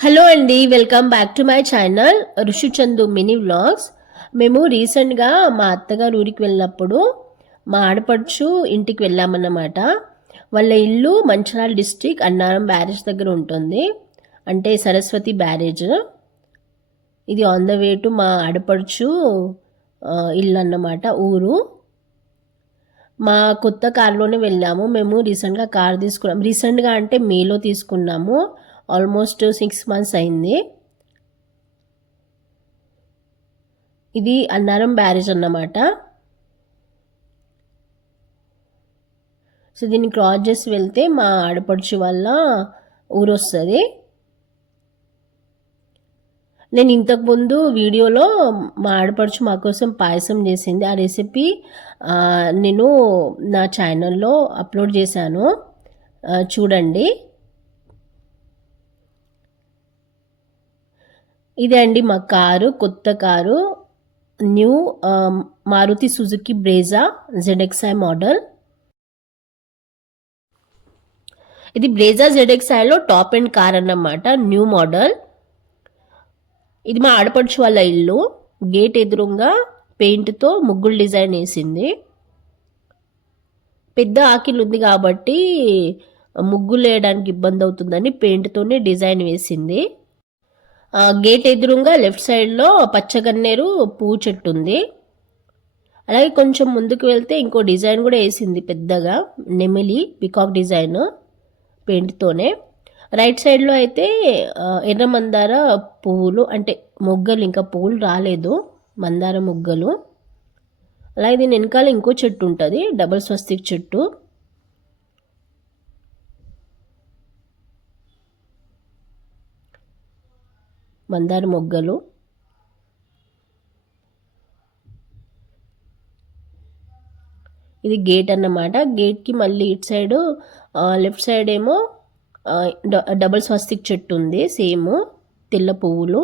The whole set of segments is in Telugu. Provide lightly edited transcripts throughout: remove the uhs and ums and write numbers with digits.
హలో అండి, welcome back to my channel ఋషి చందు మినీ వ్లాగ్స్. మేము రీసెంట్గా మా అత్తగారు ఊరికి వెళ్ళినప్పుడు మా ఆడపడుచు ఇంటికి వెళ్ళామన్నమాట. వాళ్ళ ఇల్లు మంచిర్యాల డిస్ట్రిక్ట్ అన్నారం బ్యారేజ్ దగ్గర ఉంటుంది, అంటే సరస్వతి బ్యారేజ్. ఇది ఆన్ ద వే టు మా ఆడపడుచు ఇల్లు అన్నమాట, ఊరు. మా కొత్త కార్లోనే వెళ్ళాము. మేము రీసెంట్గా కార్ తీసుకున్నాము. రీసెంట్గా అంటే మేలో తీసుకున్నాము. ఆల్మోస్ట్ 6 months అయింది. ఇది అన్నారం బ్యారేజ్ అన్నమాట. సో దీన్ని క్రాస్ చేసి వెళ్తే మా ఆడపడుచు వాళ్ళ ఊరు వస్తుంది. నేను ఇంతకుముందు వీడియోలో మా ఆడపడుచు మా కోసం పాయసం చేసింది. ఆ రెసిపీ నేను నా ఛానల్లో అప్లోడ్ చేశాను, చూడండి. ఇదే అండి మా కారు, కొత్త car, new Maruti Suzuki Brezza ZXi model. ఇది బ్రేజా ZXiలో టాప్ అండ్ కార్ అన్నమాట, న్యూ మోడల్. ఇది మా ఆడపడుచు వాళ్ళ ఇల్లు. గేట్ ఎదురుగా పెయింట్తో ముగ్గులు డిజైన్ వేసింది. పెద్ద ఆకిలు ఉంది కాబట్టి ముగ్గులు వేయడానికి ఇబ్బంది అవుతుందని పెయింట్తోనే డిజైన్ వేసింది. గేట్ ఎదురుగా లెఫ్ట్ సైడ్లో పచ్చగన్నేరు పువ్వు చెట్టు ఉంది. అలాగే కొంచెం ముందుకు వెళ్తే ఇంకో డిజైన్ కూడా వేసింది పెద్దగా, నెమిలి పికాక్ డిజైన్ పెయింట్తోనే. రైట్ సైడ్లో అయితే ఎర్ర మందార పువ్వులు, అంటే మొగ్గలు, ఇంకా పువ్వులు రాలేదు, మందార మొగ్గలు. అలాగే దీని వెనకాల ఇంకో చెట్టు ఉంటుంది, డబుల్ స్వస్తిక్ చెట్టు. మందార మొగ్గలు. ఇది గేట్ అన్నమాట. గేట్కి మళ్ళీ ఇటు సైడు లెఫ్ట్ సైడ్ ఏమో డబుల్ స్వస్తిక్ చెట్టు ఉంది, సేమ్ తెల్ల పువ్వులు.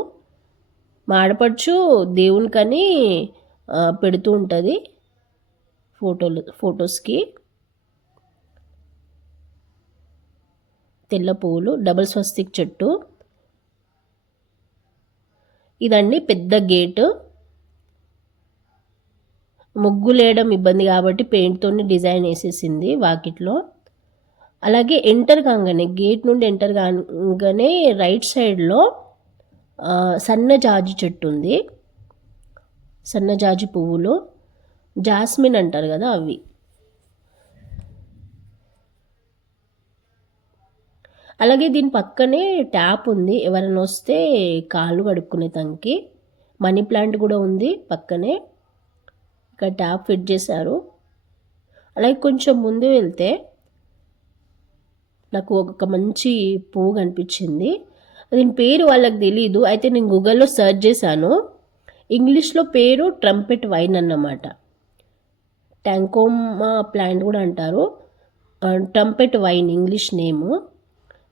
మా ఆడపడుచు దేవునికని పెడుతూ ఉంటుంది ఫొటోస్కి. తెల్ల పువ్వులు, డబుల్ స్వస్తిక్ చెట్టు. ఇదండి పెద్ద గేటు. ముగ్గులు వేయడం ఇబ్బంది కాబట్టి పెయింట్తోనే డిజైన్ వేసేసింది వాకిట్లో. అలాగే ఎంటర్ కాగానే, గేట్ నుండి ఎంటర్ కాగానే రైట్ సైడ్లో సన్నజాజి చెట్టు ఉంది. సన్నజాజి పువ్వులు, జాస్మిన్ అంటారు కదా అవి. అలాగే దీని పక్కనే ట్యాప్ ఉంది, ఎవరైనా వస్తే కాళ్ళు కడుక్కునే తనకి. మనీ ప్లాంట్ కూడా ఉంది పక్కనే, ఇక్కడ ట్యాప్ ఫిట్ చేశారు. అలాగే కొంచెం ముందు వెళ్తే నాకు ఒక మంచి పువ్వు కనిపించింది. దీని పేరు వాళ్ళకి తెలీదు, అయితే నేను గూగుల్లో సెర్చ్ చేశాను. ఇంగ్లీష్లో పేరు ట్రంపెట్ వైన్ అన్నమాట. ట్యాంకోమా ప్లాంట్ కూడా అంటారు. ట్రంపెట్ వైన్ ఇంగ్లీష్ నేము.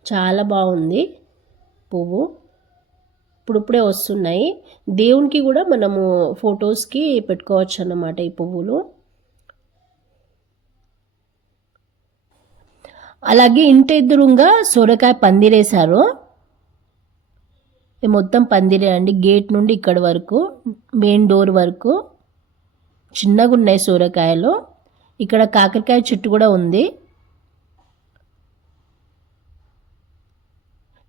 చాలా బాగుంది పువ్వు, ఇప్పుడిప్పుడే వస్తున్నాయి. దేవునికి కూడా మనము ఫొటోస్కి పెట్టుకోవచ్చు అన్నమాట ఈ పువ్వులు. అలాగే ఇంటి ఎదురుగా సొరకాయ పందిరేశారు. మొత్తం పందిరే అండి, గేట్ నుండి ఇక్కడి వరకు, మెయిన్ డోర్ వరకు. చిన్నగా ఉన్నాయి సొరకాయలు. ఇక్కడ కాకరకాయ చెట్టు కూడా ఉంది.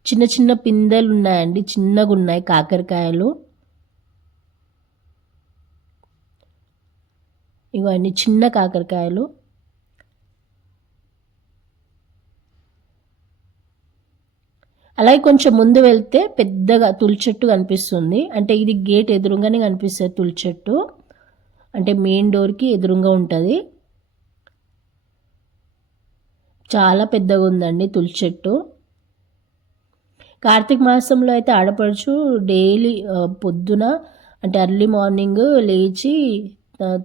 చిన్న చిన్న పిందెలు ఉన్నాయండి, చిన్నగా ఉన్నాయి కాకరకాయలు. ఇవన్నీ చిన్న కాకరకాయలు. అలాగే కొంచెం ముందు వెళ్తే పెద్దగా తులసి చెట్టు కనిపిస్తుంది. అంటే ఇది గేట్ ఎదురుగానే కనిపిస్తుంది తులసి చెట్టు, అంటే మెయిన్ డోర్కి ఎదురుగా ఉంటుంది. చాలా పెద్దగా ఉందండి తులసి చెట్టు. కార్తీక మాసంలో అయితే ఆడపడుచు డైలీ పొద్దున, అంటే ఎర్లీ మార్నింగ్ లేచి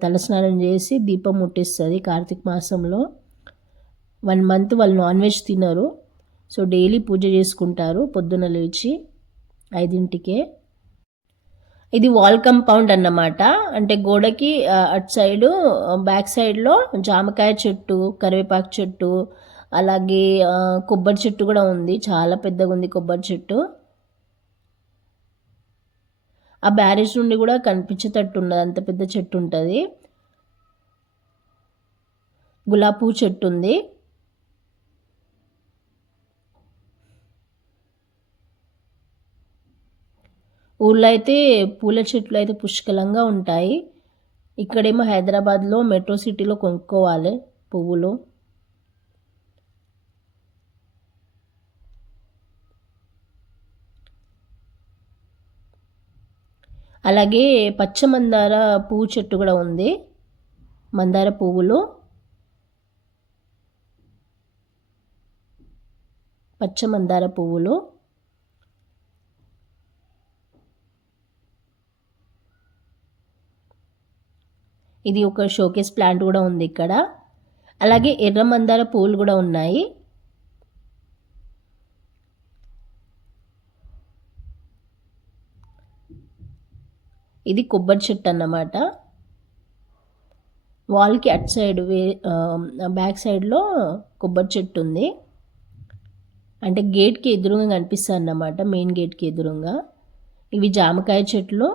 తలస్నానం చేసి దీపం ముట్టిస్తుంది. కార్తీక మాసంలో 1 month వాళ్ళు నాన్ వెజ్ తినరు. సో డైలీ పూజ చేసుకుంటారు పొద్దున లేచి 5ంటికే. ఇది వాల్ కంపౌండ్ అన్నమాట. అంటే గోడకి అటు సైడు బ్యాక్ సైడ్లో జామకాయ చెట్టు, కరివేపాకు చెట్టు, అలాగే కొబ్బరి చెట్టు కూడా ఉంది. చాలా పెద్దగా ఉంది కొబ్బరి చెట్టు. ఆ బ్యారేజ్ నుండి కూడా కనిపించేటట్టు ఉన్నది, అంత పెద్ద చెట్టు ఉంటుంది. గులాబీ పువ్వు చెట్టు ఉంది. ఊళ్ళో అయితే పూల చెట్లు అయితే పుష్కలంగా ఉంటాయి. ఇక్కడేమో హైదరాబాద్లో మెట్రో సిటీలో కొనుక్కోవాలి పువ్వులు. అలాగే పచ్చ మందార పువ్వు చెట్టు కూడా ఉంది. మందార పువ్వులు, పచ్చ మందార పువ్వులు. ఇది ఒక షోకేస్ ప్లాంట్ కూడా ఉంది ఇక్కడ. అలాగే ఎర్ర మందార పువ్వులు కూడా ఉన్నాయి. ఇది కొబ్బరి చెట్టు అన్నమాట. వాల్కి అటు సైడ్ బ్యాక్ సైడ్లో కొబ్బరి చెట్టు ఉంది. అంటే గేట్కి ఎదురుగా కనిపిస్తుంది అన్నమాట, మెయిన్ గేట్కి ఎదురుగా. ఇవి జామకాయ చెట్లు.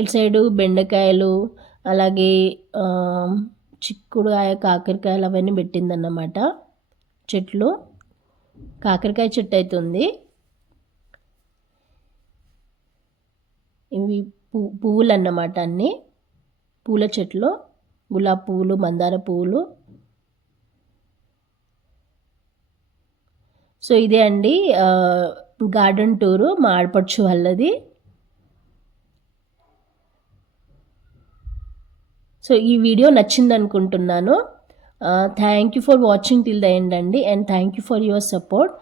ఇటు సైడు బెండకాయలు, అలాగే చిక్కుడుకాయ, కాకరకాయలు అవన్నీ పెట్టిందన్నమాట చెట్లు. కాకరకాయ చెట్టు అయితే ఉంది. ఇవి పువ్వులు అన్నమాట, అన్నీ పూల చెట్లు. గులాబీ పువ్వులు, మందార పువ్వులు. సో ఇదే అండి గార్డెన్ టూరు మా ఆడపడుచు వాళ్ళది. సో ఈ వీడియో నచ్చింది అనుకుంటున్నాను. Thank you for watching till the end అండి, and thank you for your support.